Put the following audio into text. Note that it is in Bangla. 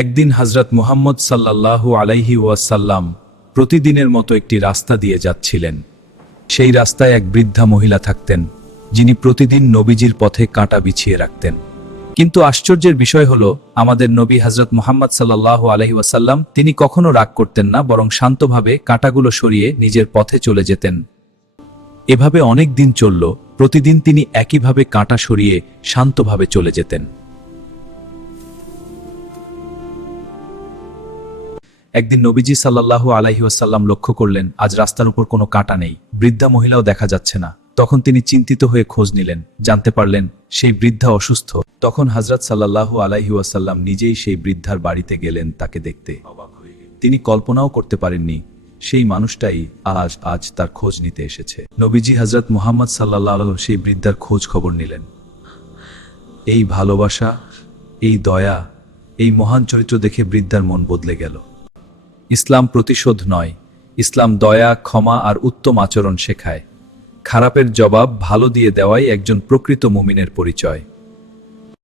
একদিন হযরত মুহাম্মদ সাল্লাল্লাহু আলাইহি ওয়াসাল্লাম প্রতিদিনের মতো একটি রাস্তা দিয়ে যাচ্ছিলেন। সেই রাস্তায় এক বৃদ্ধা মহিলা থাকতেন, যিনি প্রতিদিন নবীজির পথে কাঁটা বিছিয়ে রাখতেন। কিন্তু আশ্চর্যের বিষয় হলো, আমাদের নবী হযরত মুহাম্মদ সাল্লাল্লাহু আলাইহি ওয়াসাল্লাম তিনি কখনো রাগ করতেন না, বরং শান্তভাবে কাঁটাগুলো সরিয়ে নিজের পথে চলে যেতেন। এভাবে অনেক দিন চলল। প্রতিদিন তিনি একইভাবে কাঁটা সরিয়ে শান্তভাবে চলে যেতেন। একদিন নবীজি সাল্লাল্লাহু আলাইহি ওয়াসাল্লাম লক্ষ্য করলেন, আজ রাস্তার উপর কোনো কাঁটা নেই, বৃদ্ধা মহিলাও দেখা যাচ্ছে না। তখন তিনি চিন্তিত হয়ে খোঁজ নিলেন, জানতে পারলেন সেই বৃদ্ধা অসুস্থ। তখন হযরত সাল্লাল্লাহু আলাইহি ওয়াসাল্লাম নিজেই সেই বৃদ্ধার বাড়িতে গেলেন তাকে দেখতে। তিনি কল্পনাও করতে পারেননি সেই মানুষটাই আজ তার খোঁজ নিতে এসেছে। নবীজি হযরত মুহাম্মদ সাল্লাল্লাহু আলাইহি সেই বৃদ্ধার খোঁজ খবর নিলেন। এই ভালোবাসা, এই দয়া, এই মহান চরিত্র দেখে বৃদ্ধার মন বদলে গেল। ইসলাম প্রতিশোধ নয়, ইসলাম দয়া, ক্ষমা আর উত্তম আচরণ শেখায়। খারাপের জবাব ভালো দিয়ে দেওয়াই একজন প্রকৃত মুমিনের পরিচয়।